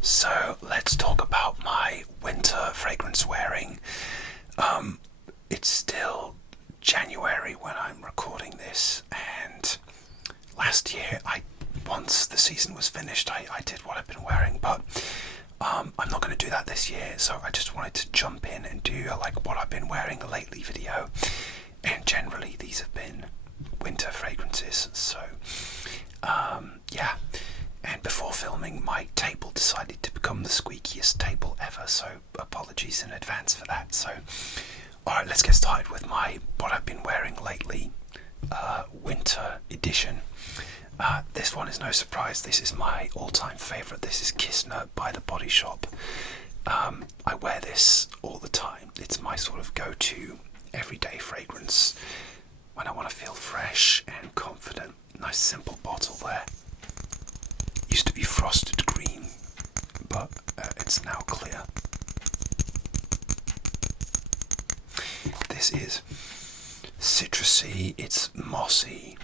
So let's talk about my winter fragrance wearing. It's still January when I'm recording this, and last year, once the season was finished, I did what I've been wearing, but I'm not going to do that this year, so I just wanted to jump in and do what I've been wearing lately video, and generally these have been winter fragrances, so yeah. And before filming, my table decided to become the squeakiest table ever, so apologies in advance for that. So, alright, let's get started with what I've been wearing lately, winter edition. This one is no surprise, this is my all-time favourite. This is Kissner by The Body Shop. I wear this all the time. It's my sort of go-to everyday fragrance when I want to feel fresh and confident. Nice simple bottle there. Used to be frosted green, but it's now clear. This is citrusy, it's mossy,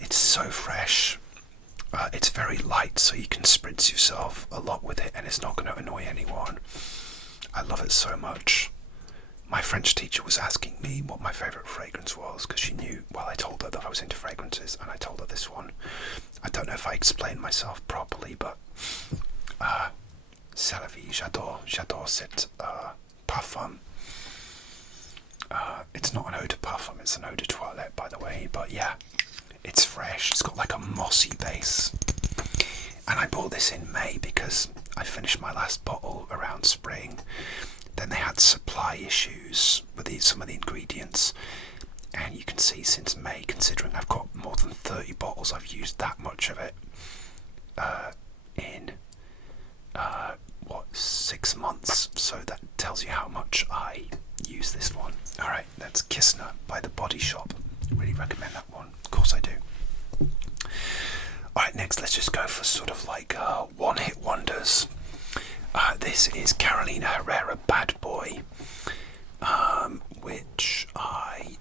it's so fresh. It's very light, so you can spritz yourself a lot with it and it's not going to annoy anyone. I love it so much. My French teacher was asking me what my favourite fragrance was because she knew, well, I told her that I was into fragrances and I told her this one. I don't know if I explained myself properly, but c'est la vie, j'adore cet parfum. It's not an eau de parfum, it's an eau de toilette, by the way, but yeah, it's fresh, it's got like a mossy base. And I bought this in May because I finished my last bottle around spring. Then they had supply issues with some of the ingredients, and you can see since May, considering I've got more than 30 bottles, I've used that much of it in 6 months, so that tells you how much I use this one. Alright, that's Kissner by The Body Shop. Really recommend that one, of course I do. Alright, next let's just go for sort of one-hit wonders. This is Carolina Herrera Bad Boy, which I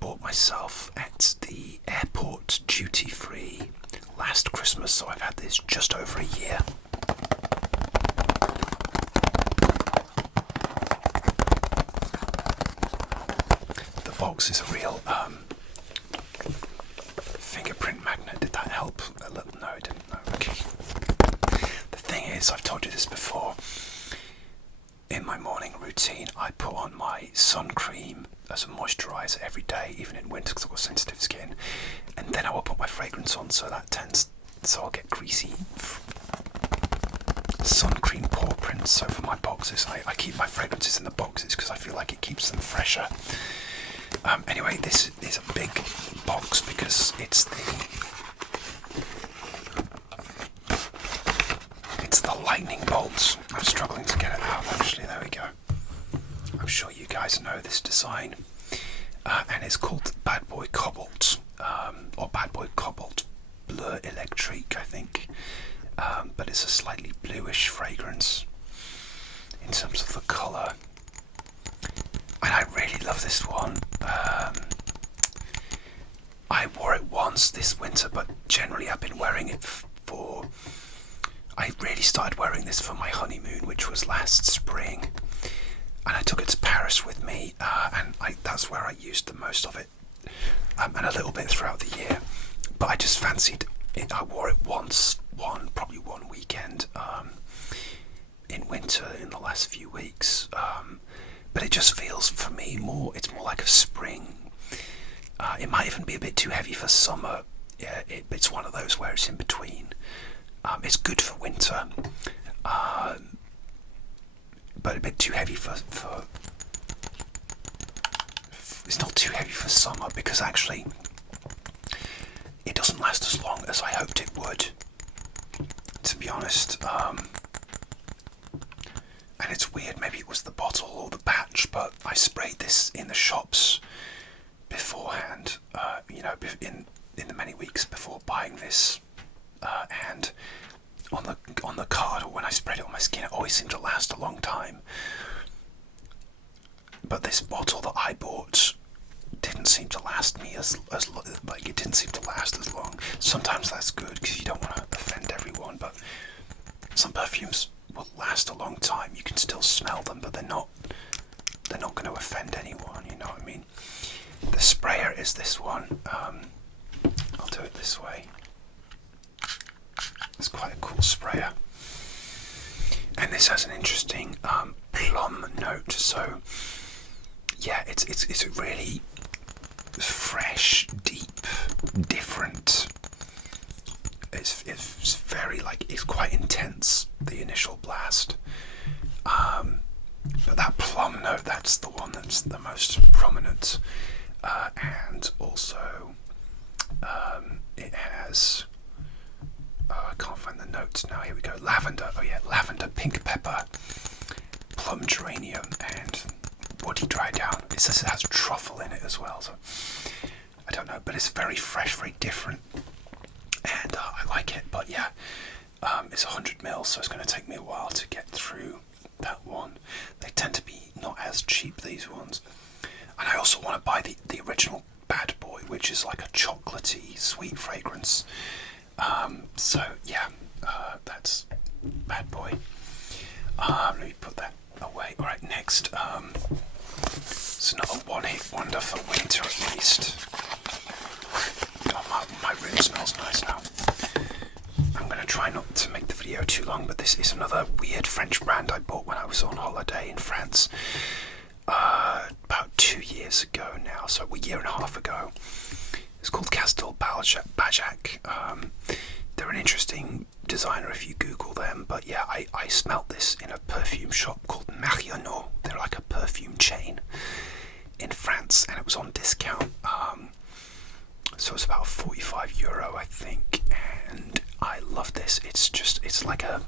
bought myself at the airport duty free last Christmas, so I've had this just over a year. The box is a real fingerprint magnet. Did that help? No, it didn't. No, okay. The thing is, I've told you this before, in my morning routine I put on my sun cream as a moisturiser every day, even in winter because I've got sensitive skin, and then I will put my fragrance on, so I'll get greasy sun cream paw prints. So for my boxes, I keep my fragrances in the boxes because I feel like it keeps them fresher. Anyway, this is a big box because it's the lightning bolts. I'm struggling to get it out, actually. There we go. I'm sure you guys know this design. And it's called Bad Boy Cobalt, or Bad Boy Cobalt Bleu Electrique, I think. But it's a slightly bluish fragrance in terms of the colour. And I really love this one. I wore it once this winter, but generally I've been wearing it I really started wearing this for my honeymoon, which was last spring, and I took it to Paris with me, and that's where I used the most of it, and a little bit throughout the year, but I just fancied it. I wore it probably one weekend in winter in the last few weeks, but it just feels, for me, it's more like a spring. It might even be a bit too heavy for summer. Yeah, it's one of those where it's in between. It's good for winter, but a bit too heavy for it's not too heavy for summer, because actually it doesn't last as long as I hoped it would, to be honest. And it's weird, maybe it was the bottle or the batch, but I sprayed this in the shops beforehand, in the many weeks before buying this, and on the card, or when I sprayed it on my skin, it always seemed to last a long time. But this bottle that I bought didn't seem to last me as it didn't seem to last as long. Sometimes that's good because you don't want to offend everyone, but some perfumes smell them, but they're not going to offend anyone, you know what I mean? The sprayer is this one. I'll do it this way. It's quite a cool sprayer. And this has an interesting plum note, so yeah, it's a really fresh, deep, different. It's very it's quite intense, the initial blast. But that plum note, that's the one that's the most prominent. And also it has I can't find the notes now. Here we go. Lavender. Oh yeah, lavender, pink pepper, plum geranium, and woody dry down. It says it has truffle in it as well, so I don't know, but it's very fresh, very different, and I like it. But yeah, it's 100 ml, so it's going to take me a while to get through that one. They tend to be not as cheap, these ones. And I also want to buy the original Bad Boy, which is like a chocolatey, sweet fragrance. So yeah, that's Bad Boy. Let me put that away. Alright, next, it's not a one-hit wonder for winter at least. Oh, my room smells nice now. I'm going to try not to make the video too long, but this is another weird French brand I bought when I was on holiday in France. About 2 years ago now, so a year and a half ago. It's called Castel Bajac. They're an interesting designer if you Google them, but yeah, I smelt this in a perfume shop called Marionneau. They're like a perfume chain in France, and it was on discount. So it's about €45, I think, and I love this. It's like a,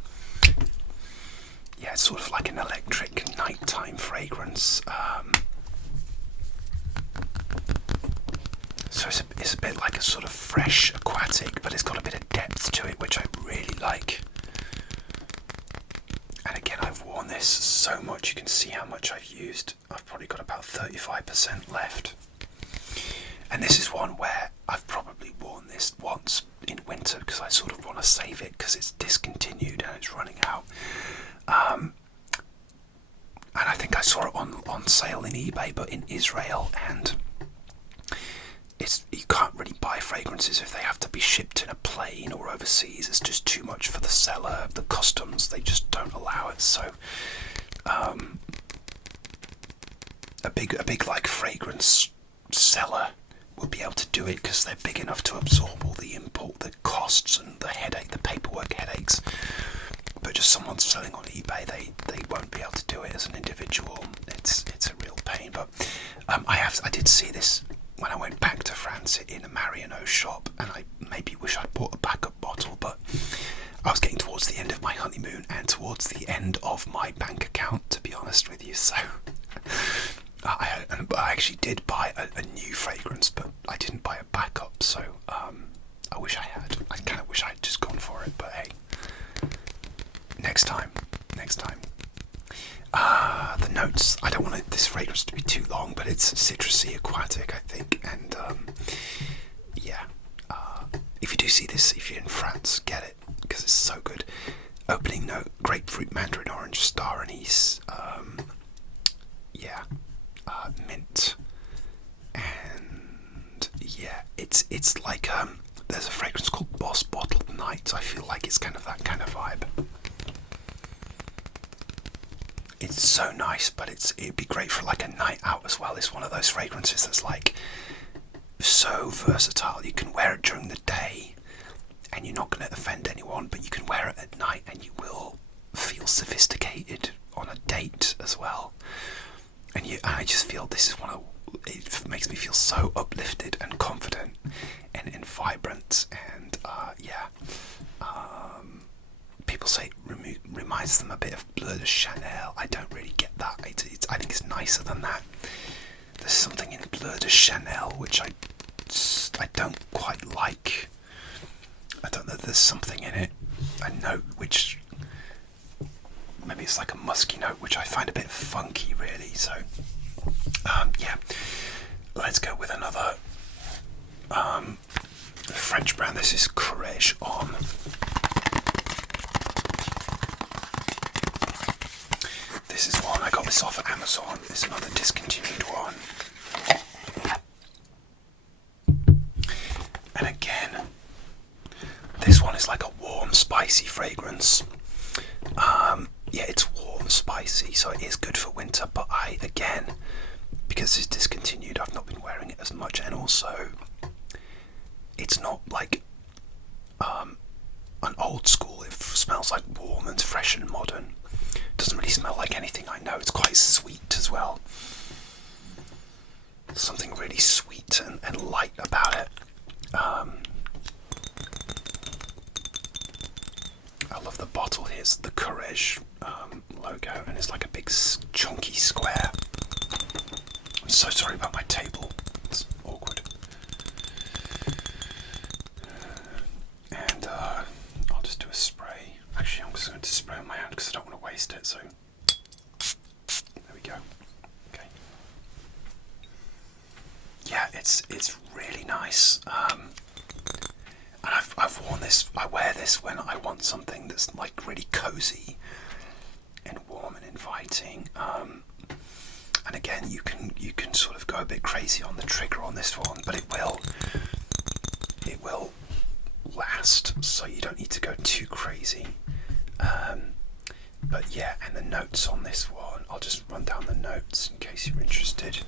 yeah, it's sort of like an electric nighttime fragrance. So it's a bit like a sort of fresh Aquatic, but it's got a bit of depth to it, which I really like. And again, I've worn this so much, you can see how much I've used. I've probably got about 35% left. And this is one where I've probably worn this once in winter because I sort of want to save it because it's discontinued and it's running out. And I think I saw it on sale in eBay, but in Israel, and you can't really buy fragrances if they have to be shipped in a plane or overseas. It's just too much for the seller. The customs, they just don't allow it. So a big like fragrance seller will be able to do it because they're big enough to absorb all the import, the costs and the paperwork headaches. But just someone selling on eBay, they won't be able to do it as an individual. It's a real pain. But I did see this when I went back to France in a Marionneau shop, and I maybe wish I'd bought a backup bottle, but I was getting towards the end of my honeymoon and towards the end of my bank account, to be honest with you, so I actually did buy a new fragrance, but I didn't buy a backup, so I wish I had. I kind of wish I had just gone for it, but hey, next time. The notes, I don't want this fragrance to be too long, but it's citrusy, aquatic, I think, and yeah, if you do see this, if you're in France, get it, because it's so good. Opening note, grapefruit, mandarin orange, star anise, yeah, mint, and yeah, it's like, there's a fragrance called Boss Bottled Nights. I feel like it's kind of that kind of vibe. It's so nice, but it'd be great for like a night out as well. It's one of those fragrances that's like so versatile. You can wear it during the day and you're not going to offend anyone, but you can wear it at night and you will feel sophisticated on a date as well. And I just feel this is it makes me feel so uplifted and confident and vibrant, and yeah. People say it reminds them a bit of Bleu de Chanel. I don't really get that. I think it's nicer than that. There's something in Bleu de Chanel which I don't quite like. I don't know, there's something in it, a note which, maybe it's like a musky note, which I find a bit funky really. So yeah, let's go with another French brand. This is Courage On. This is this off at Amazon. It's another discontinued one. And again, this one is like a warm, spicy fragrance. Yeah, it's warm, spicy, so it is good for winter, but again, because it's discontinued, I've not been wearing it as much, and also, it's not like an old school. It smells like warm and fresh and modern. It doesn't really smell like anything I know. It's quite sweet as well. Something really sweet and light about it. I love the bottle. Here's the Courage logo, and it's like a big chunky square. I'm so sorry about my table. It's awkward. And I'll just do a spray. Actually, I'm just going to spray on my hand because I don't want to waste it. So there we go. Okay. Yeah, it's really nice. And I've worn this. I wear this when I want something that's like really cozy and warm and inviting. And again, you can sort of go a bit crazy on the trigger on this one, but it will last, so you don't need to go too crazy. But yeah, and the notes on this one, I'll just run down the notes in case you're interested.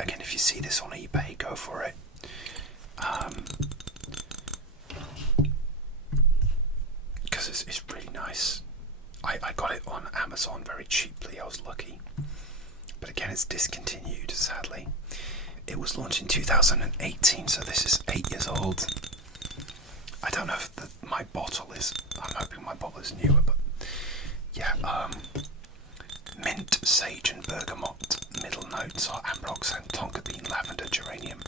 Again, if you see this on eBay, go for it. Because it's really nice. I got it on Amazon very cheaply. I was lucky. But again, it's discontinued, sadly. It was launched in 2018, so this is 8 years old. I don't know if my bottle is... I'm hoping my bottle is newer, but... Yeah, mint, sage and bergamot. Middle notes are amber oxide, tonka bean, lavender, geranium.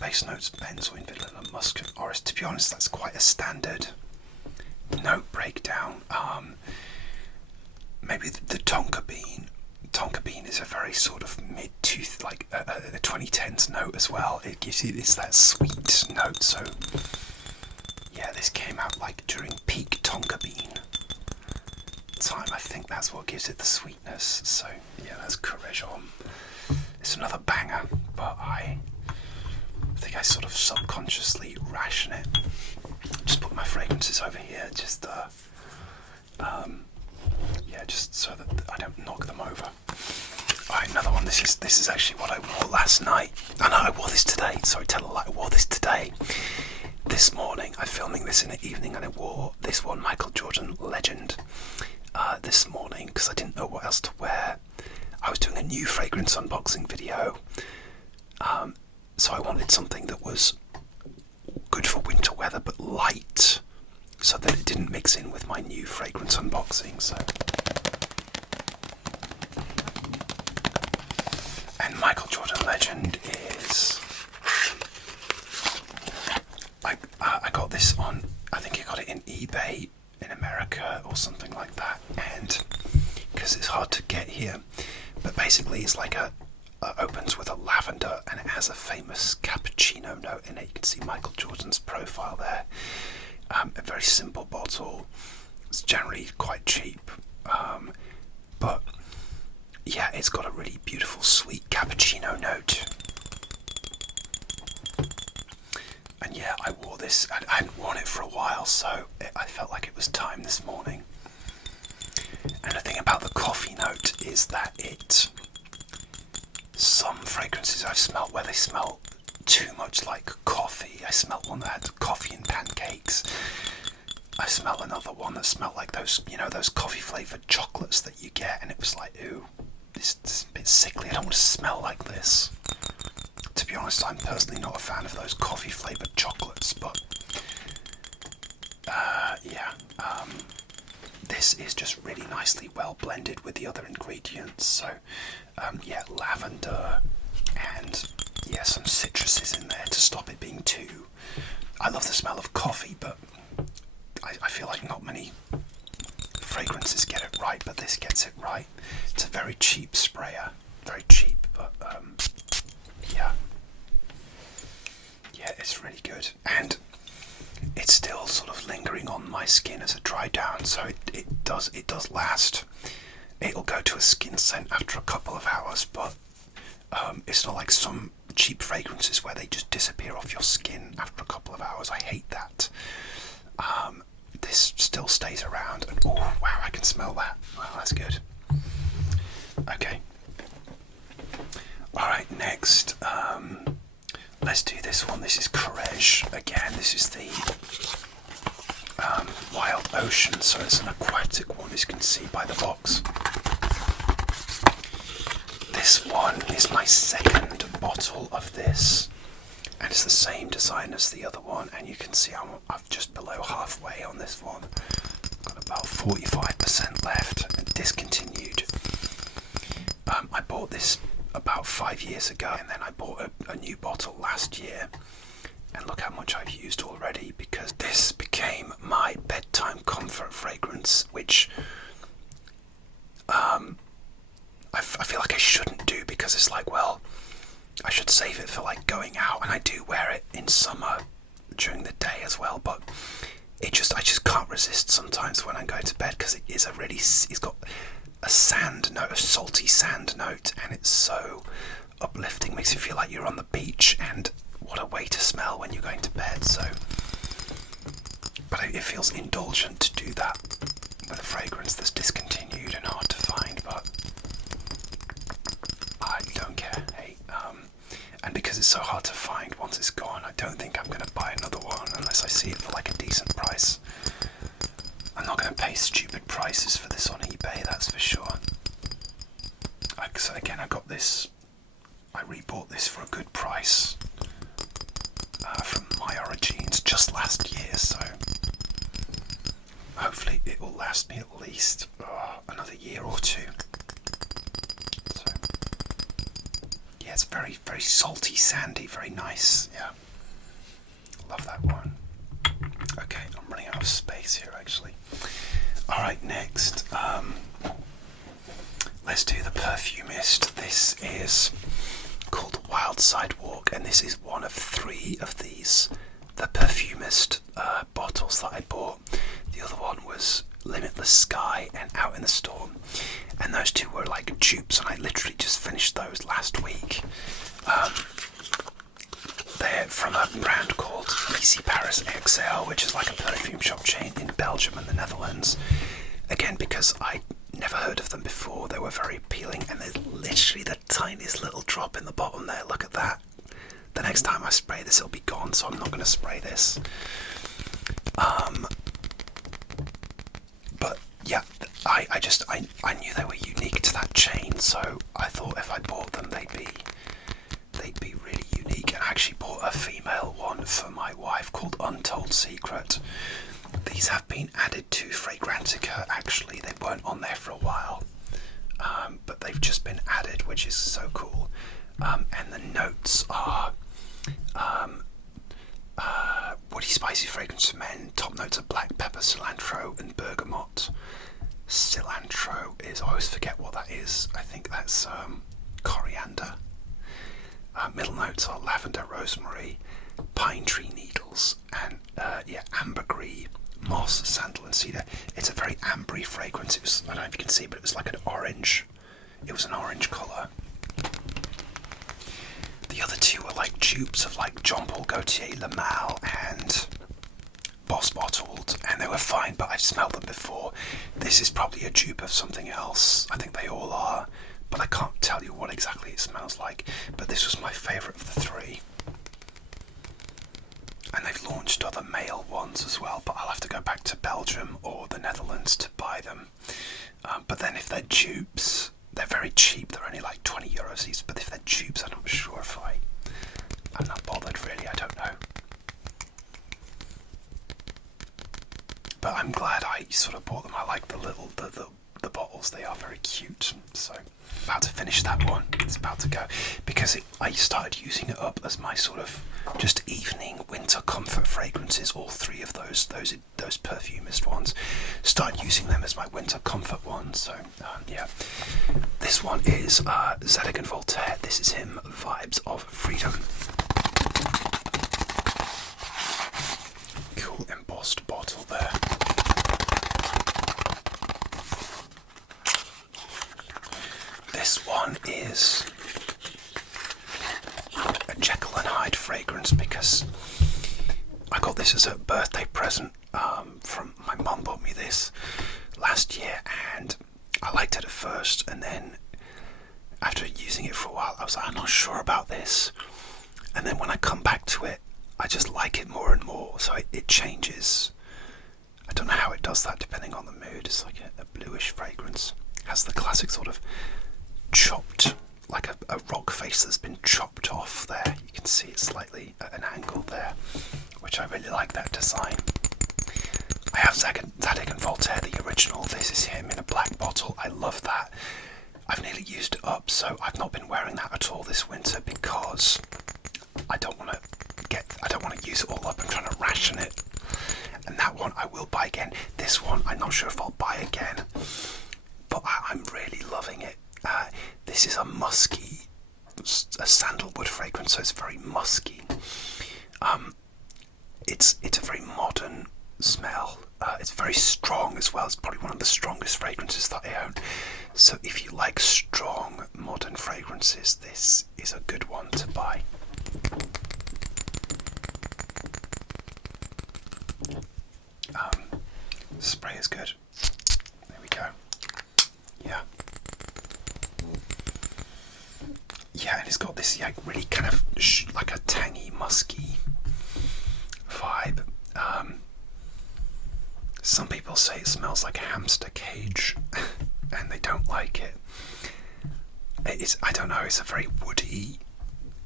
Base notes, benzoin, vanilla, musk and orris. To be honest, that's quite a standard note breakdown. Maybe the tonka bean. Tonka bean is a very sort of mid-tooth, like a 2010s note as well. It gives you that sweet note. So yeah, this came out like during peak tonka bean time. I think that's what gives it the sweetness. So yeah, that's Courage on. It's another banger, but I think I sort of subconsciously ration it. Just put my fragrances over here, just yeah, just so that I don't knock them over. Alright, another one. This is actually what I wore last night. Oh no, I wore this today. Sorry, tell a lie. I wore this today. This morning, I'm filming this in the evening, and I wore this one, Michael Jordan Legend, this morning because I didn't know what else to wear. I was doing a new fragrance unboxing video, so I wanted something that was good for winter weather but light, so that it didn't mix in with my new fragrance unboxing. So, and Michael Jordan Legend is... I got this on, I think I got it in eBay in America or something like that, and because it's hard to get here, but basically it's like opens with a lavender, and it has a famous cappuccino note in it. You can see Michael Jordan's profile there. A very simple bottle. It's generally quite cheap, but yeah, it's got a really beautiful sweet cappuccino note. And yeah, I wore this. I hadn't worn it for a while, so I felt like it was time this morning. And the thing about the coffee note is that some fragrances I've smelled where they smell too much like coffee. I smelled one that had coffee and pancakes. I smelled another one that smelled like those coffee flavoured chocolates that you get, and it was like, ooh, this is a bit sickly. I don't want to smell like this. To be honest, I'm personally not a fan of those coffee flavoured chocolates, but yeah, this is just really nicely well blended with the other ingredients. So yeah, lavender and yeah, some citruses in there to stop it being too... I love the smell of coffee, but I feel like not many fragrances get it right, but this gets it right. It's a very cheap sprayer, very cheap, but yeah, it's really good, and it's still sort of lingering on my skin as a dry down, so it does last. it'll go to a skin scent after a couple of hours, but it's not like some cheap fragrances where they just disappear off your skin after a couple of hours. I hate that. This still stays around, and oh wow, I can smell that. Wow, that's good. Okay. Alright, next, let's do this one. This is Courage. Again, this is the Wild Ocean, so it's an aquatic one, as you can see by the box. This one is my second bottle of this, and it's the same design as the other one, and you can see I'm just below halfway on this one. Got about 45% left and discontinued. I bought this about 5 years ago, and then I bought a new bottle last year, and look how much I've used already, because this became my bedtime comfort fragrance, which I feel like I shouldn't do, because it's like, well, I should save it for like going out, and I do wear it in summer during the day as well, but I just can't resist sometimes when I'm going to bed, because it's got a sand note, a salty sand note, and it's so uplifting, makes you feel like you're on the beach, and what a way to smell when you're going to bed. So, but it feels indulgent to do that with a fragrance that's discontinued and hard to find, but I don't care. Hey, and because it's so hard to find, once it's gone, I don't think I'm going to buy another one unless I see it for like a decent price. I'm not going to pay stupid prices for this on eBay, that's for sure. So again, I rebought this for a good price from My Origins just last year, so hopefully it will last me at least another year or two. So yeah, it's very, very salty, sandy, very nice. Yeah, love that one. Okay, I'm running out of space here actually. Alright, next, let's do the Perfumist. This is called Wild Sidewalk, and this is one of 3 of these, the Perfumist bottles that I bought. The other one was Limitless Sky and Out in the Storm, and those 2 were like dupes, and I literally just finished those last week. They're from a brand called Easy Paris XL, which is like a perfume shop chain in Belgium and the Netherlands. Again, because I never heard of them before, they were very appealing, and there's literally the tiniest little drop in the bottom there. Look at that. The next time I spray this, it'll be gone, so I'm not going to spray this. But yeah, I knew they were unique to that chain, so I thought if I bought them, they'd be really unique. And I actually bought a female one for my wife called Untold Secret. These have been added to Fragrantica, actually. They weren't on there for a while, but they've just been added, which is so cool. And the notes are woody spicy fragrance for men. Top notes are black pepper, cilantro and bergamot. Cilantro is, I always forget what that is. I think that's coriander. Middle notes are lavender, rosemary, pine tree needles, and ambergris, moss, sandal and cedar. It's a very ambery fragrance. It was, I don't know if you can see, but it was like an orange. It was an orange colour. The other 2 were like dupes of like Jean Paul Gaultier, Le Mal and Boss Bottled, and they were fine, but I've smelled them before. This is probably a dupe of something else. I think they all are, but I can't tell you what exactly it smells like. But this was my favourite of the 3. And they've launched other male ones as well, but I'll have to go back to Belgium or the Netherlands to buy them. But then if they're dupes, they're very cheap. They're only like 20 euros each, but if they're dupes, I'm not sure if I'm not bothered really, I don't know. But I'm glad I sort of bought them. I like the little, the bottles, they are very cute. So, about to finish that one. It's about to go. Because I started using it up as my sort of just evening winter comfort fragrances. All 3 of those Perfumist ones. Started using them as my winter comfort ones. So, yeah. This one is Zadig and Voltaire. This is him, Vibes of Freedom. Cool embossed bottle there. is a Jekyll and Hyde fragrance because I got this as a birthday present from my mum. Bought me this last year and I liked it at first, and then after using it for a while I was like, I'm not sure about this, and then when I come back to it I just like it more and more, so it changes. I don't know how it does that depending on the mood. It's like a bluish fragrance. It has the classic sort of chopped, like a rock face that's been chopped off there. You can see it slightly at an angle there, which I really like that design. I have Zadig and Voltaire, the original. This is him in a black bottle. I love that. I've nearly used it up, so I've not been wearing that at all this winter because I don't want to use it all up. I'm trying to ration it. And that one I will buy again. This one I'm not sure if I'll buy again, but I'm really loving it. This is a musky, a sandalwood fragrance, so it's very musky. It's a very modern smell. It's very strong as well. It's probably one of the strongest fragrances that I own. So if you like strong modern fragrances, this is a good one to buy. Spray is good. There we go. Yeah. Yeah, and it's got this really kind of like a tangy, musky vibe. Some people say it smells like a hamster cage, and they don't like it. I don't know. It's a very woody.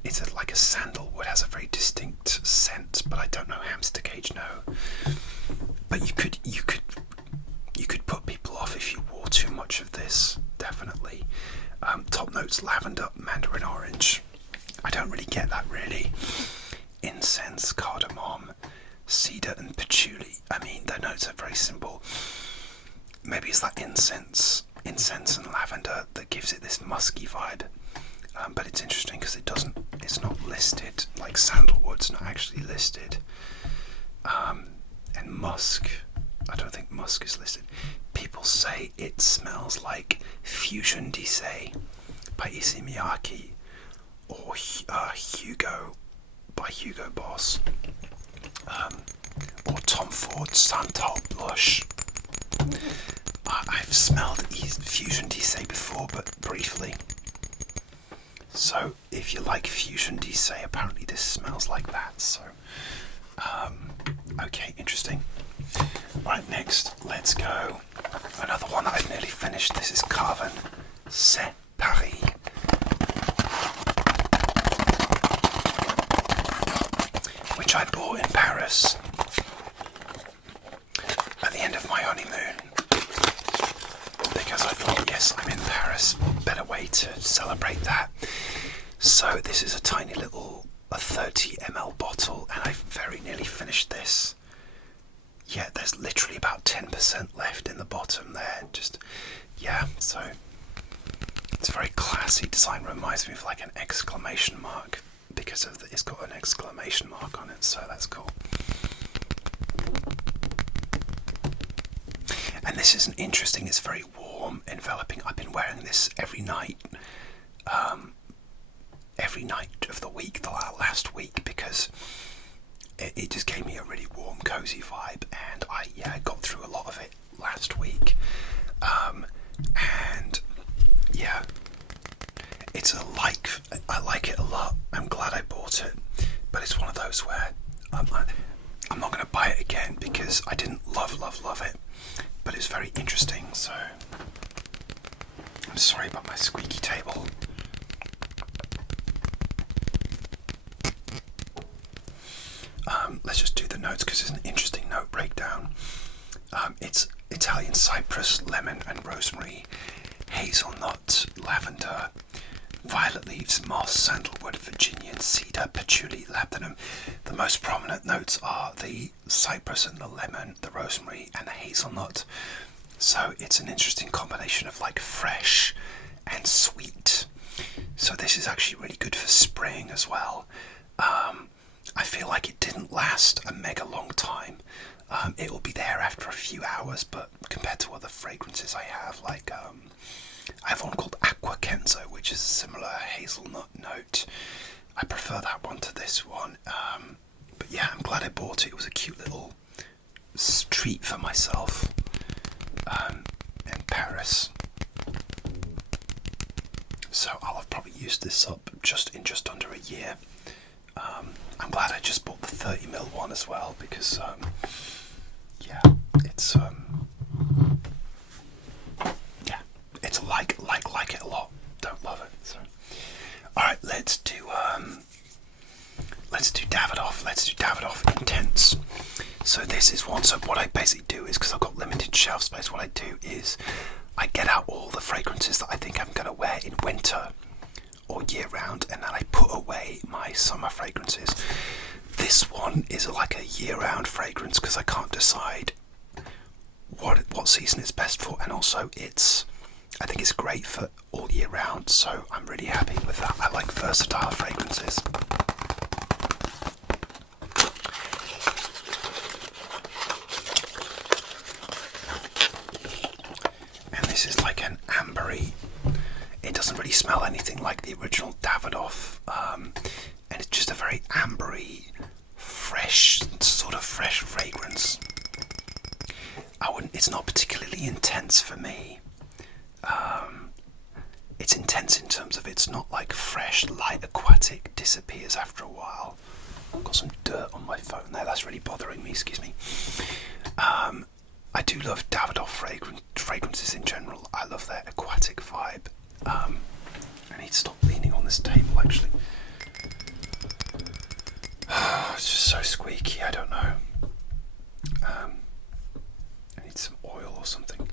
It's like a sandalwood, has a very distinct scent, but I don't know hamster cage. No. But you could put people off if you wore too much of this, definitely. Top notes: lavender, mandarin orange. I don't really get that really. Incense, cardamom, cedar and patchouli. I mean, the notes are very simple. Maybe it's that incense and lavender that gives it this musky vibe. But it's interesting because it's not listed, like sandalwood's not actually listed. And musk, I don't think musk is listed. People say it smells like Fusion d'Issey by Issey Miyake, or Hugo by Hugo Boss, or Tom Ford's Santal Blush. I've smelled Fusion d'Issey before, but briefly. So if you like Fusion d'Issey, apparently this smells like that. So, okay, interesting. Right, next, let's go. Another one that I've nearly finished. This is Carven C'est Paris. Which I bought in Paris at the end of my honeymoon. Because I thought, yes, I'm in Paris. What better way to celebrate that? So this is a tiny little 30 ml bottle, and I've very nearly finished this. Yeah, there's literally about 10% left in the bottom there. So it's a very classy design. Reminds me of like an exclamation mark because it's got an exclamation mark on it, so that's cool. And this isn't interesting. It's very warm, enveloping. I've been wearing this every night of the week, the last week, because it just gave me a really warm, cozy vibe, and I got through a lot of it last week, and yeah, I like it a lot. I'm glad I bought it, but it's one of those where I'm not going to buy it again because I didn't love it, but it's very interesting. So I'm sorry about my squeaky table. Let's just do the notes because it's an interesting note breakdown. It's Italian cypress, lemon and rosemary, hazelnut, lavender, violet leaves, moss, sandalwood, Virginian, cedar, patchouli, labdanum. The most prominent notes are the cypress and the lemon, the rosemary and the hazelnut. So it's an interesting combination of like fresh and sweet. So this is actually really good for spring as well. I feel like it didn't last a mega long time. It will be there after a few hours, but compared to other fragrances I have, like I have one called Aqua Kenzo, which is a similar hazelnut note. I prefer that one to this one. But yeah, I'm glad I bought it. It was a cute little treat for myself in Paris. So I'll have probably used this up just under a year. I'm glad I just bought the 30ml one as well, because yeah, it's it's like it a lot. Don't love it. So all right, let's do Davidoff. Let's do Davidoff Intense. So this is one. So what I basically do is, because I've got limited shelf space, what I do is I get out all the fragrances that I think I'm going to wear in winter or year round, and then I put away my summer fragrances. This one is like a year-round fragrance because I can't decide what season it's best for, and also I think it's great for all year round, so I'm really happy with that. I like versatile fragrances. And this is like an ambery. It doesn't really smell anything like the original Davidoff, and it's just a very ambery, fresh fragrance. It's not particularly intense for me. It's intense in terms of it's not like fresh, light Aquatic disappears after a while. I've got some dirt on my phone there, that's really bothering me, excuse me. I do love Davidoff fragrances in general. I love their Aquatic vibe. I need to stop leaning on this table actually. It's just so squeaky, I don't know. I need some oil or something.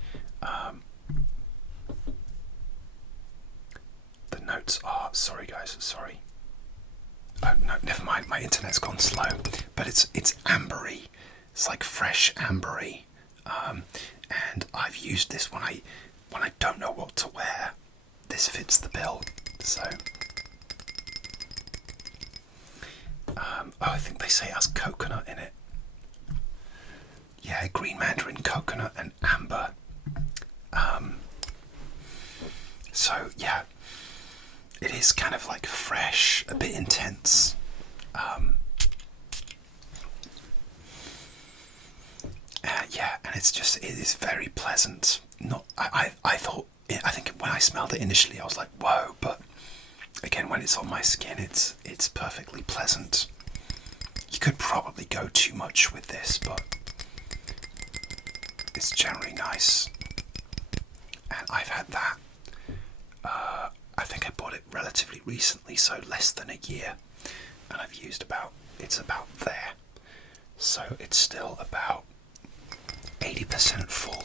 The notes are, sorry guys, sorry. Oh no, never mind, my internet's gone slow. But it's ambery. It's like fresh ambery. And I've used this when I don't know what to wear. This fits the bill. So I think they say it has coconut in it. Yeah, green mandarin, coconut and amber. So yeah, it is kind of like fresh, a bit intense. Yeah, and it is very pleasant. I think when I smelled it initially, I was like, whoa, but again, when it's on my skin, it's perfectly pleasant. You could probably go too much with this, but it's generally nice. And I've had that. I think I bought it relatively recently, so less than a year, and I've used it's about there. So it's still about 80% full.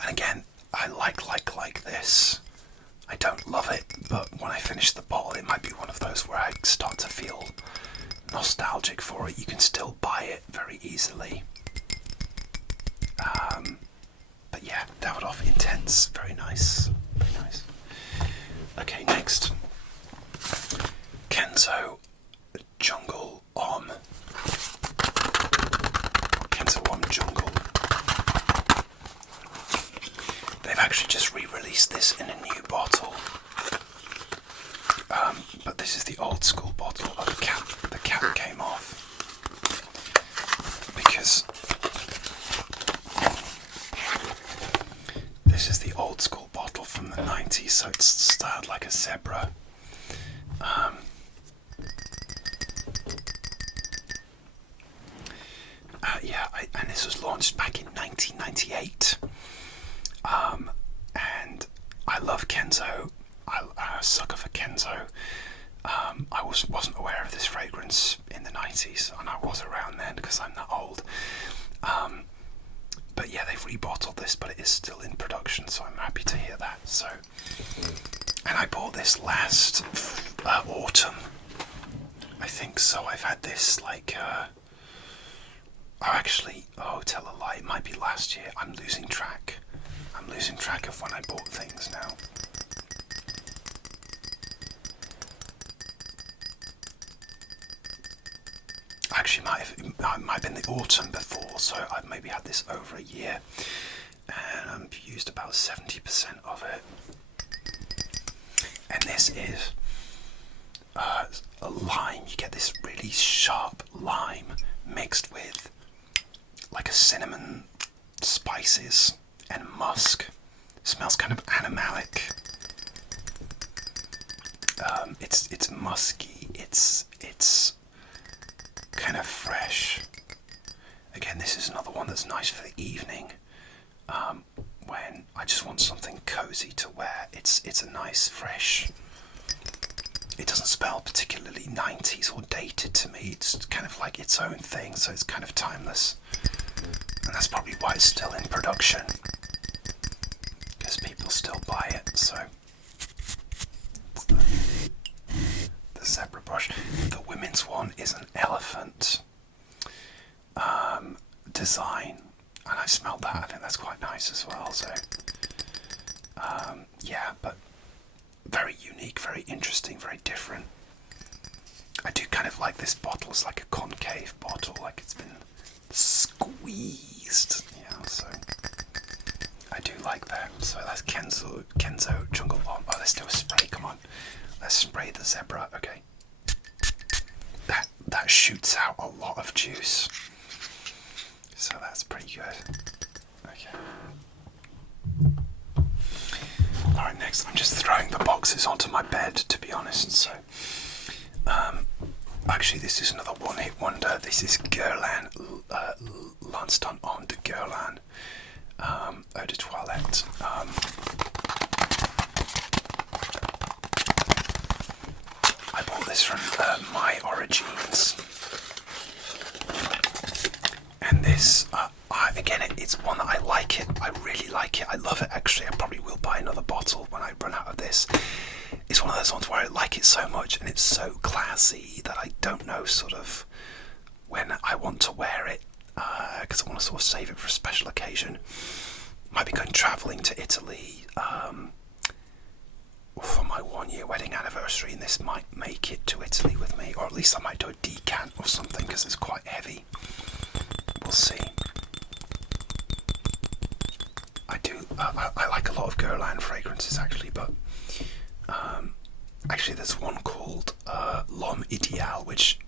And again, I like this. I don't love it, but when I finish the bottle, it might be one of those where I start to feel nostalgic for it. You can still buy it very easily. But yeah, Davidoff Intense, very nice, very nice. Okay, next, Kenzo Jungle Om. Kenzo Om Jungle. They've actually just re-released this in a new bottle. But this is the old school bottle. Oh, the cap came off. Because this is the old school bottle from the 90s, so it's styled like a zebra. And this was launched back in 1998. And I love Kenzo. I'm a sucker for Kenzo. I wasn't aware of this fragrance in the 90s, and I was around then because I'm that old. But yeah, they've rebottled this, but it is still in production, so I'm happy to hear that. So, and I bought this last autumn, I think. So I've had this like, tell a lie, it might be last year. I'm losing track. I'm losing track of when I bought things now. Actually, might have been the autumn before, so I've maybe had this over a year. And used about 70% of it. And this is a lime. You get this really sharp lime mixed with like a cinnamon, spices, and musk. It smells kind of animalic. It's musky. It's kind of fresh. Again, this is another one that's nice for the evening. When I just want something cozy to wear. It's a nice fresh. It doesn't smell particularly 90s or dated to me. It's kind of like its own thing, so it's kind of timeless. And that's probably why it's still in production, because people still buy it. So the zebra brush. The women's one is an elephant design, and I've smelled that. I think that's quite nice as well. So yeah, but very unique, very interesting, very different. I do kind of like this bottle. It's like a concave bottle, like it's been squeezed. Yeah, so I do like that. So that's Kenzo Jungle Bomb. Oh, let's do a spray. Come on, let's spray the zebra. Okay, that shoots out a lot of juice, so that's pretty good. Okay. Alright, next I'm just throwing the boxes onto my bed, to be honest. So actually this is another one-hit wonder. This is Guerlain, Lanston Homme de Guerlain Eau de Toilette. I bought this from My Origins, and this again, it's one that I like it. I really like it. I love it, actually. I probably will buy another bottle when I run out of this. It's one of those ones where I like it so much, and it's so classy that I don't know sort of when I want to wear it, because I want to sort of save it for a special occasion. Might be going travelling to Italy for my 1-year wedding anniversary, and this might make it to Italy with me, or at least I might do a decant or something, because it's quite heavy. We'll see. I like a lot of Guerlain fragrances, actually, but actually there's one called L'Homme Idéal, which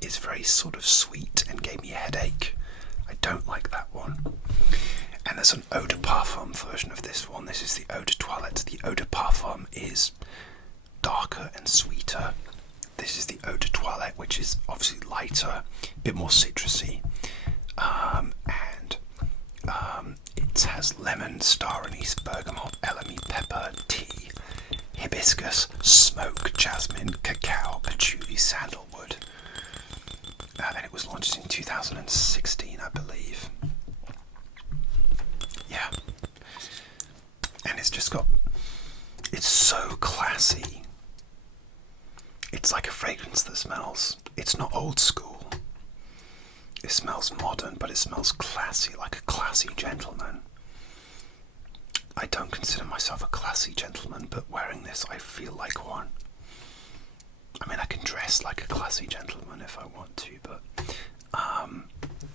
is very sort of sweet and gave me a headache. I don't like that one. And there's an eau de parfum version of this one. This is the eau de toilette. The eau de parfum is darker and sweeter. This is the eau de toilette, which is obviously lighter, a bit more citrusy, and it has lemon, star anise, bergamot, elemi, pepper, tea, hibiscus, smoke, jasmine, cacao, patchouli, sandalwood. And it was launched in 2016, I believe. Yeah. And it's just got... It's so classy. It's like a fragrance that smells... It's not old school. It smells modern, but it smells classy, like a classy gentleman. I don't consider myself a classy gentleman, but wearing this I feel like one. I mean, I can dress like a classy gentleman if I want to, but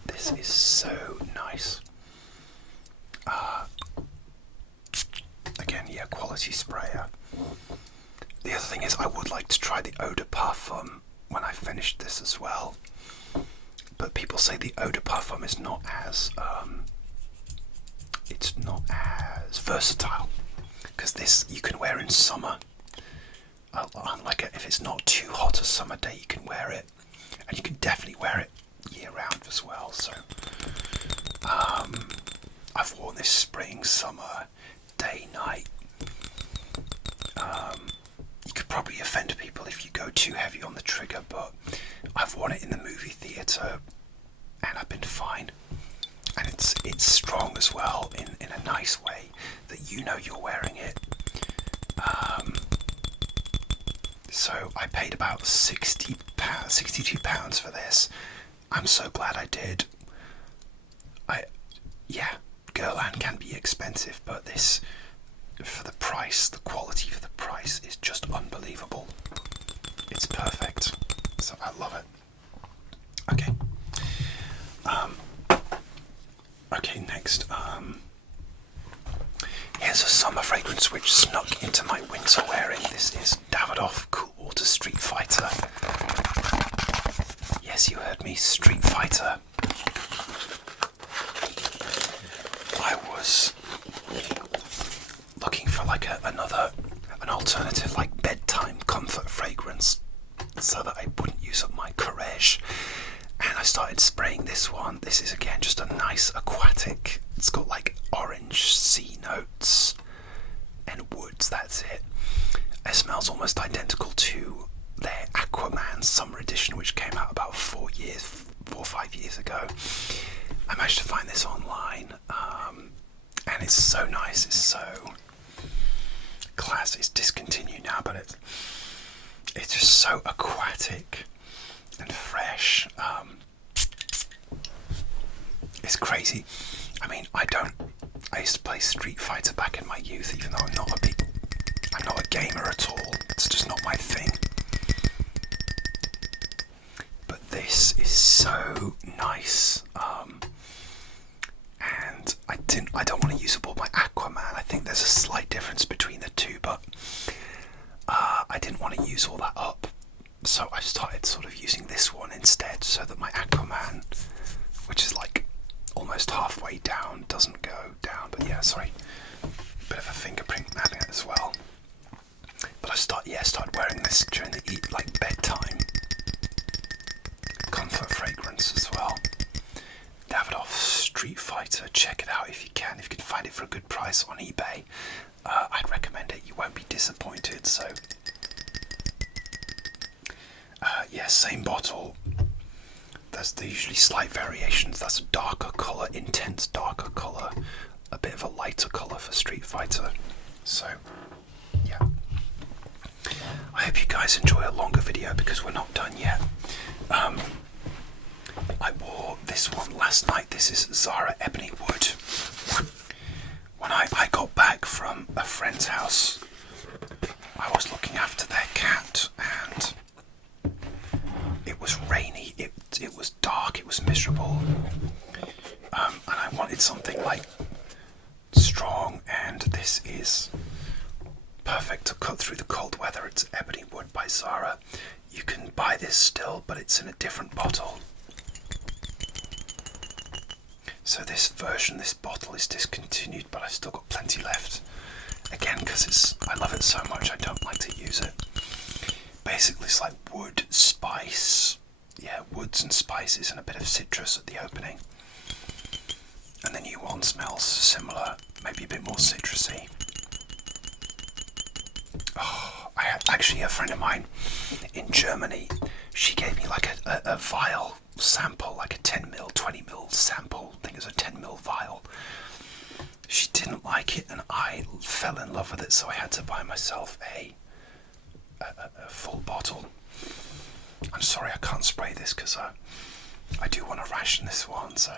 this is so nice. Again, yeah, quality sprayer. The other thing is I would like to try the eau de parfum when I finished this as well. But people say the eau de parfum is not as it's not as versatile, because this you can wear in summer. Unlike if it's not too hot a summer day, you can wear it, and you can definitely wear it year round as well. So I've worn this spring, summer, day, night. You could probably offend people if you go too heavy on the trigger, but I've worn it in the movie theatre and I've been fine. And it's strong as well in a nice way that you know you're wearing it. So I paid about £62 for this. I'm so glad I did. Yeah, Guerlain can be expensive, but this, for the price, the quality for the price is just unbelievable. It's perfect. So I love it. Okay. Okay, next. a fragrance which snuck into my winter wearing. This is Davidoff Cool Water Street Fighter. Yes, you heard me, Street Fighter. I was looking for like an alternative, like bedtime comfort fragrance, so that I wouldn't use up my Courage. And I started spraying this one. This is again just a nice Aquatic. It's got like orange sea notes and woods, that's it. It smells almost identical to their Aquaman Summer Edition, which came out about 4 or 5 years ago. I managed to find this online, and it's so nice, it's so classy. It's discontinued now, but it's just so aquatic and fresh. It's crazy. I mean, I used to play Street Fighter back in my youth, even though I'm not a gamer at all. It's just not my thing. But this is so nice. And I don't want to use up all my Aquaman. I think there's a slight difference between the two, but I didn't want to use all that up. So I started sort of using this one instead, so that my Aquaman, which is like almost halfway down, doesn't go down. But yeah, sorry, bit of a fingerprint having it as well. But I started wearing this during the bedtime comfort fragrance as well. Davidoff Street Fighter, check it out if you can. If you can find it for a good price on eBay, I'd recommend it. You won't be disappointed. So yeah, same bottle. There's usually slight variations. That's a darker colour, intense darker colour, a bit of a lighter colour for Street Fighter. So yeah, I hope you guys enjoy a longer video because we're not done yet. I wore this one last night. This is Zara Ebony Wood. When I got back from a friend's house, I was looking after their cat, and it was rainy, it was dark, it was miserable, and I wanted something like strong, and this is perfect to cut through the cold weather. It's Ebony Wood by Zara. You can buy this still, but it's in a different bottle. So this bottle is discontinued, but I've still got plenty left. Again, because I love it so much, I don't like to use it. Basically, it's like wood, spice, woods and spices, and a bit of citrus at the opening. And the new one smells similar, maybe a bit more citrusy. Oh, I had actually a friend of mine in Germany. She gave me like a vial sample, like a 10ml, 20ml sample. I think it was a 10ml vial. She didn't like it, and I fell in love with it, so I had to buy myself a full bottle. I'm sorry I can't spray this because I do want to ration this one, so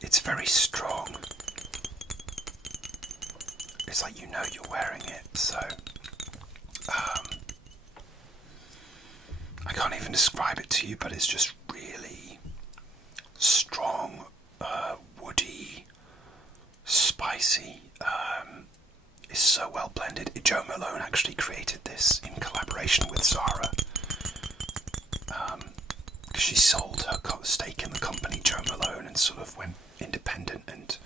it's very strong. It's like you know you're wearing it, so I can't even describe it to you, but it's just really strong, woody, spicy. It's so well blended. Joe Malone actually created this in collaboration with Zara, because she sold her stake in the company, Joe Malone, and sort of went independent, and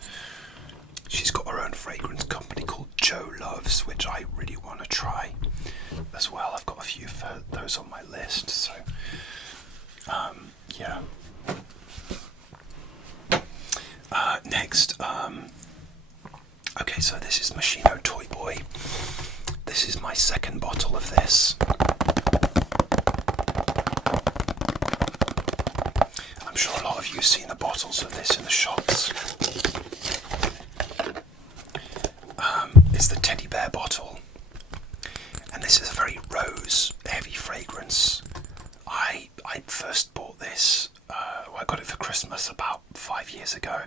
she's got her own fragrance company called Joe Loves, which I really want to try as well. I've got a few of those on my list, so yeah. Next, okay, so this is Moschino Toy Boy. This is my second bottle of this. I'm sure a lot of you have seen the bottles of this in the shops. It's the teddy bear bottle, and this is a very rose heavy fragrance. I first bought this, I got it for Christmas about 5 years ago,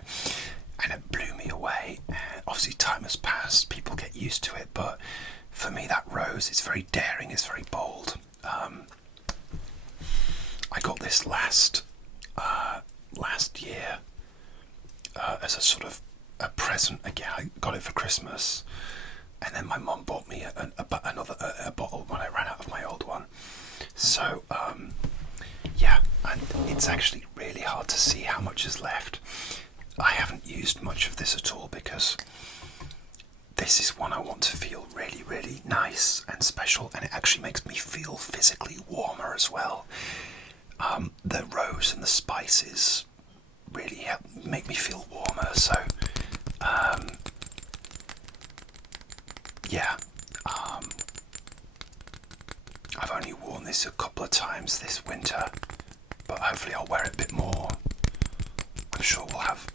and it blew me away. And obviously time has passed, people get used to it, but for me that rose is very daring, it's very bold. I got this last last year as a sort of a present. Again, I got it for Christmas, and then my mum bought me another bottle when I ran out of my old one. So yeah, and it's actually really hard to see how much is left. I haven't used much of this at all because this is one I want to feel really, really nice and special, and it actually makes me feel physically warmer as well. The rose and the spices really help make me feel warmer, so yeah. I've only worn this a couple of times this winter, but hopefully I'll wear it a bit more. I'm sure we'll have,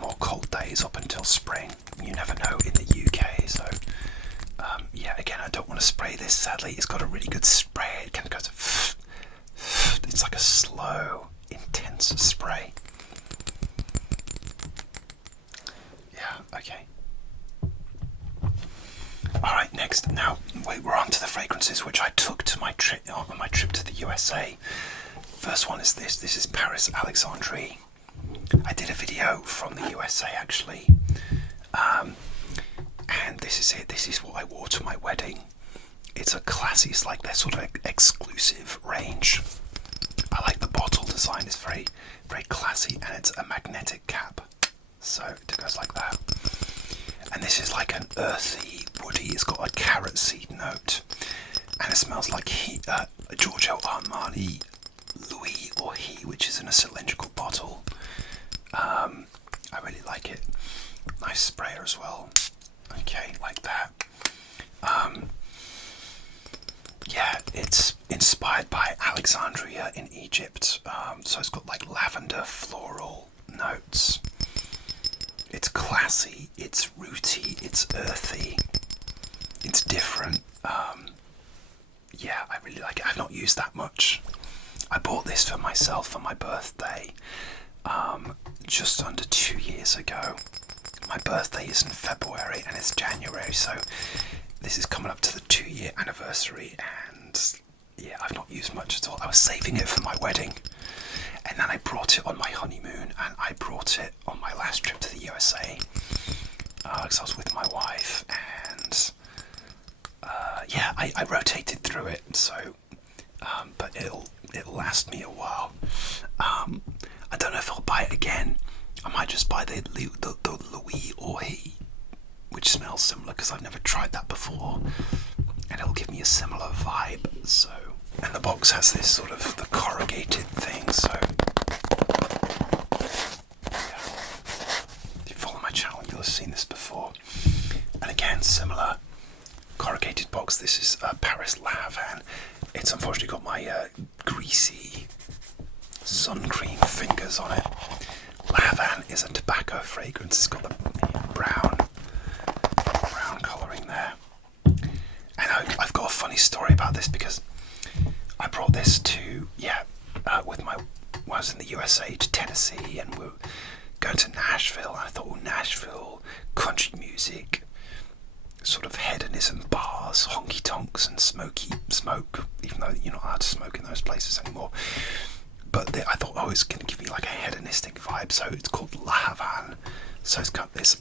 more cold days up until spring. You never know in the UK, so yeah, again, I don't want to spray this, sadly. It's got a really good spray. It kind of goes, it's like a slow, intense spray. Yeah, okay. Alright, next, now we're on to the fragrances which I took to my trip on my trip to the USA. First one is this. This is Paris Alexandrie. I did a video from the USA actually, and this is it. This is what I wore to my wedding. It's a classy, it's like their sort of exclusive range. I like the bottle design. It's very, very classy, and it's a magnetic cap, so it goes like that. And this is like an earthy, woody. It's got a carrot seed note, and it smells like Giorgio Armani Louis or He, which is in a cylindrical bottle. I really like it. Nice sprayer as well. Okay, like that. Yeah, it's inspired by Alexandria in Egypt. So it's got like lavender, floral notes. It's classy, it's rooty, it's earthy, it's different. Yeah, I really like it. I've not used that much. I bought this for myself for my birthday just under 2 years ago. My birthday is in February and it's January, so this is coming up to the 2-year anniversary, and yeah, I've not used much at all. I was saving it for my wedding, and then I brought it on my honeymoon, and I brought it on my last trip to the USA because I was with my wife, and yeah, I rotated through it, so but it'll last me a while. I don't know if I'll buy it again. I might just buy the Louis or He, which smells similar because I've never tried that before, and it'll give me a similar vibe. So, and the box has this sort of the corrugated thing. So, yeah. If you follow my channel, you'll have seen this before. And again, similar corrugated box. This is Paris La Havane. It's unfortunately got my greasy sun cream fingers on it. La Havane is a tobacco fragrance. It's got the brown colouring there. And I've got a funny story about this because I brought this to, when I was in the USA, to Tennessee, and we were going to Nashville, and I thought, Nashville, country music, sort of hedonism bars, honky tonks and smoke, even though you're not allowed to smoke in those places anymore. But I thought, it's going to give me like a hedonistic vibe, so it's called La Havane. So it's got this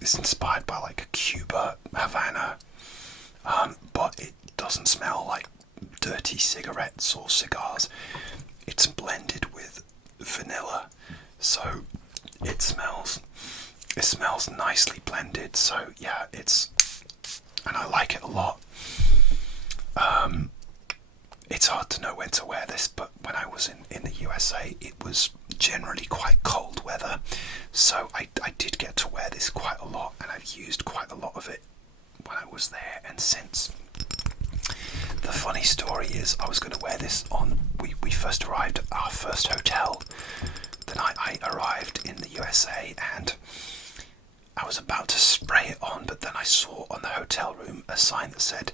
it's inspired by like a Cuba, Havana, but it doesn't smell like dirty cigarettes or cigars. It's blended with vanilla, so it smells nicely blended. So yeah, and I like it a lot. It's hard to know when to wear this, but when I was in the USA, it was generally quite cold weather, so I did get to wear this quite a lot, and I've used quite a lot of it when I was there and since. The funny story is, I was going to wear this on, we first arrived at our first hotel the night I arrived in the USA, and I was about to spray it on, but then I saw on the hotel room a sign that said,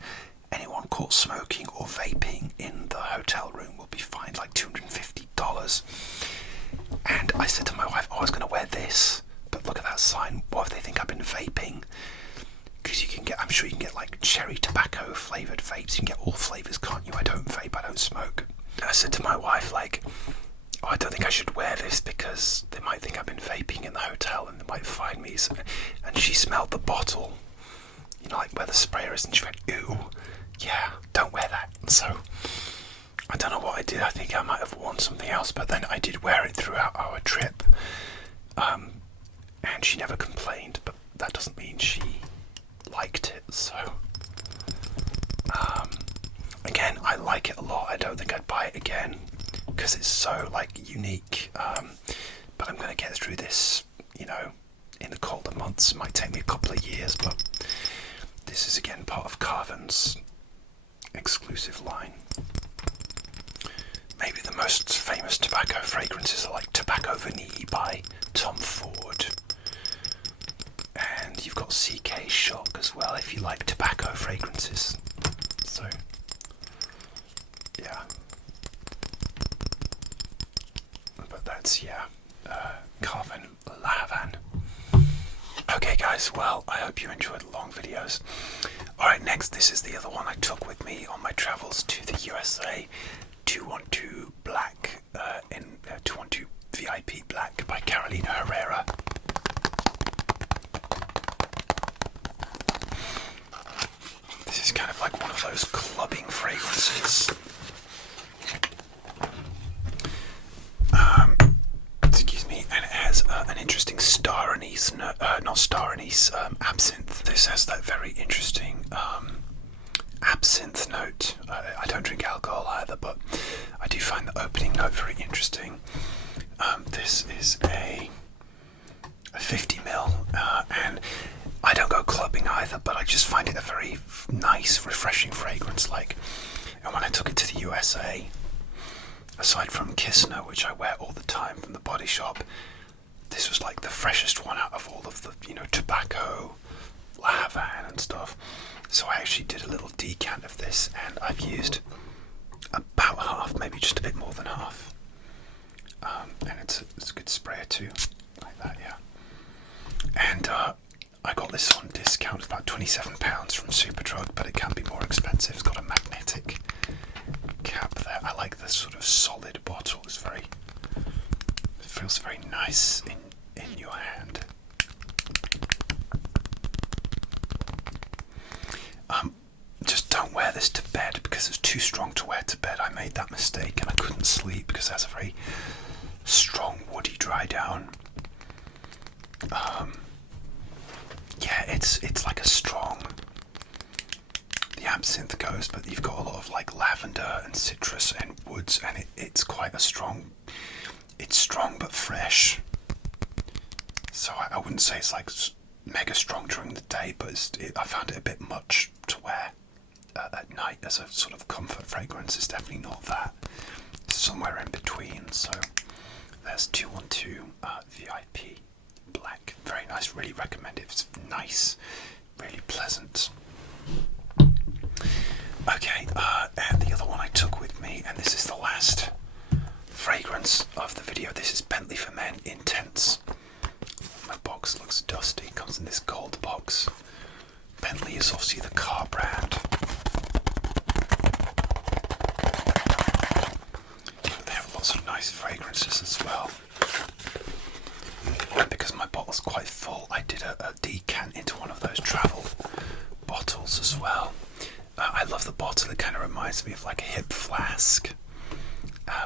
anyone caught smoking or vaping in the hotel room will be fined like $250. And I said to my wife, I was going to wear this, but look at that sign. What if they think I've been vaping? Because I'm sure you can get like cherry tobacco flavoured vapes. You can get all flavours, can't you? I don't vape, I don't smoke. I said to my wife, oh, I don't think I should wear this because they might think I've been vaping in the hotel and they might find me. So, and she smelled the bottle, you know, like where the sprayer is, and she went, ew, yeah, don't wear that. So I don't know what I did. I think I might have worn something else, but then I did wear it throughout our trip, and she never complained, but that doesn't mean she liked it. So again, I like it a lot. I don't think I'd buy it again because it's so like unique, but I'm going to get through this, you know, in the colder months. It might take me a couple of years, but this is again part of Carven's exclusive line. Maybe the most famous tobacco fragrances are like Tobacco Vanille by Tom Ford, and you've got CK Shock as well if you like tobacco fragrances. So yeah, but that's Carven La Havane. Okay guys, well, I hope you enjoyed the long videos. Alright, next, this is the other one I took with me on my travels to the USA. 212 Black, 212 VIP Black by Carolina Herrera. This is kind of like one of those clubbing fragrances. Excuse me, and it has an interesting star anise, not star anise, absinthe. This has that very interesting absinthe note. I don't drink alcohol either, but I do find the opening note very interesting. This is a 50ml, and I don't go clubbing either, but I just find it a very nice, refreshing fragrance. And when I took it to the USA, aside from Kissner, which I wear all the time from the Body Shop, this was like the freshest one out of all of the, you know, tobacco, La Havane and stuff. So I actually did a little decant of this, and I've used about half, maybe just a bit more than half. And it's a good sprayer too, like that, yeah. And I got this on discount. It's about £27 from Superdrug, but it can be more expensive. It's got a magnetic cap there. I like this sort of solid bottle. It feels very nice in your hand. Just don't wear this to bed because it's too strong to wear to bed. I made that mistake and I couldn't sleep because it has a very strong woody dry down. Yeah, it's like a strong, the absinthe goes, but you've got a lot of like lavender and citrus and woods, and it's quite a strong, it's strong but fresh. So I wouldn't say it's like mega strong during the day, but I found it a bit much to wear at night as a sort of comfort fragrance. It's definitely not that. It's somewhere in between. So there's 212 VIP Black. Very nice, really recommend it. It's nice, really pleasant. Okay, and the other one I took with me, and this is the last fragrance of the video. This is Bentley for Men Intense. My box looks dusty. It comes in this gold box. Bentley is obviously the car brand. They have lots of nice fragrances as well. And because my bottle's quite full, I did a decant into one of those travel bottles as well. I love the bottle. It kind of reminds me of like a hip flask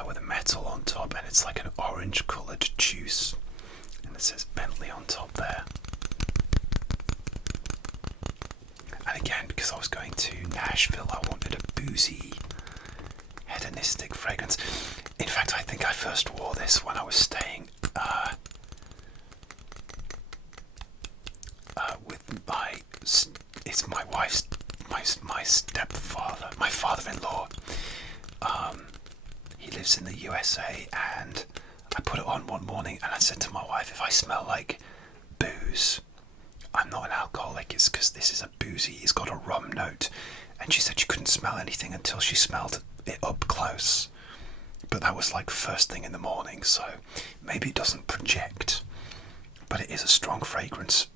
with a metal on top, and it's like an orange coloured juice. And it says Bentley on top there. And again, because I was going to Nashville, I wanted a boozy, hedonistic fragrance. In fact, I think I first wore this when I was staying with it's my wife's, my stepfather, my father-in-law. He lives in the USA, and I put it on one morning, and I said to my wife, if I smell like booze, I'm not an alcoholic. It's because this is a boozy, it's got a rum note. And she said she couldn't smell anything until she smelled it up close. But that was like first thing in the morning, so maybe it doesn't project, but it is a strong fragrance.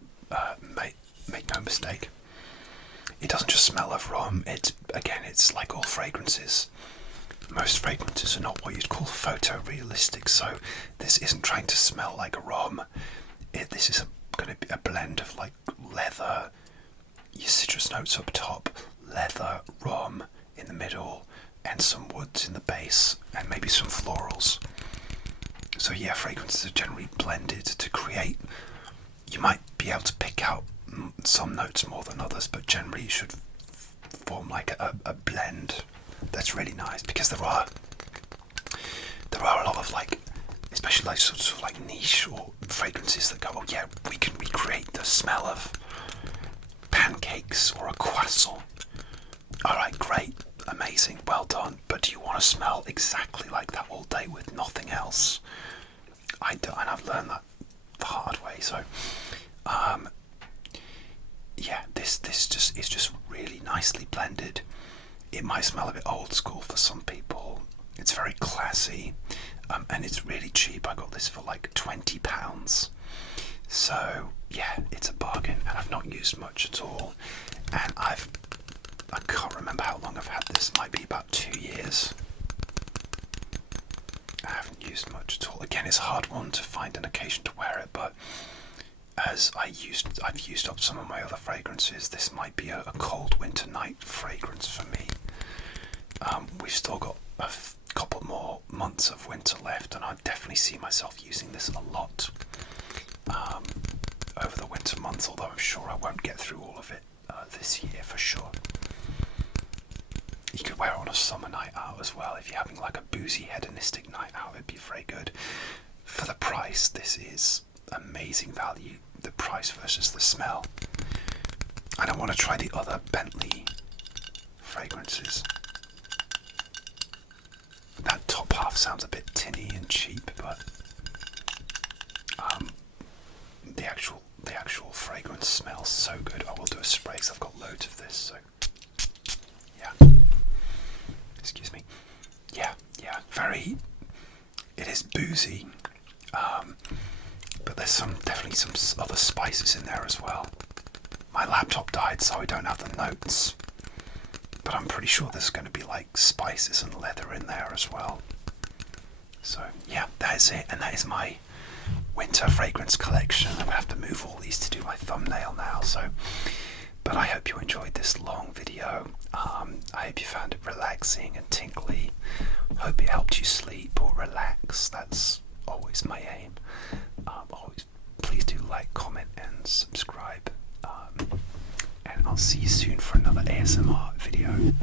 Make no mistake. It doesn't just smell of rum. It's like all fragrances. most fragrances are not what you'd call photorealistic, so this isn't trying to smell like a rum. This is going to be a blend of like leather, your citrus notes up top, leather, rum in the middle, and some woods in the base, and maybe some florals. So yeah, fragrances are generally blended to create. You might be able to pick out some notes more than others, but generally you should form like a blend that's really nice, because there are a lot of like, especially like sorts of like niche or fragrances that go, oh yeah, we can recreate the smell of pancakes or a croissant. Alright, great, amazing, well done, but do you want to smell exactly like that all day with nothing else? I don't, and I've learned that the hard way. So yeah, this just is just really nicely blended. It might smell a bit old school for some people. It's very classy, and it's really cheap. I got this for like £20. So yeah, it's a bargain, and I've not used much at all. And I can't remember how long I've had this. Might be about 2 years. I haven't used much at all. Again, it's a hard one to find an occasion to wear it, but as I've used up some of my other fragrances, this might be a cold winter night fragrance for me. We've still got a couple more months of winter left, and I definitely see myself using this a lot over the winter months, although I'm sure I won't get through all of it this year for sure. You could wear it on a summer night out as well. If you're having like a boozy hedonistic night out, it'd be very good. For the price, this is amazing value. The price versus the smell. I don't want to try the other Bentley fragrances. That top half sounds a bit tinny and cheap, but the actual fragrance smells so good. I will do a spray because I've got loads of this. So yeah, excuse me. Yeah, very. It is boozy, but there's definitely some other spices in there as well. My laptop died, so I don't have the notes, but I'm pretty sure there's going to be like spices and leather in there as well. So yeah, that is it, and that is my winter fragrance collection. I'm going to have to move all these to do my thumbnail now, but I hope you enjoyed this long video. I hope you found it relaxing and tingly. Hope it helped you sleep or relax. That's always my aim. Always, please do like, comment and subscribe, and I'll see you soon for another ASMR video.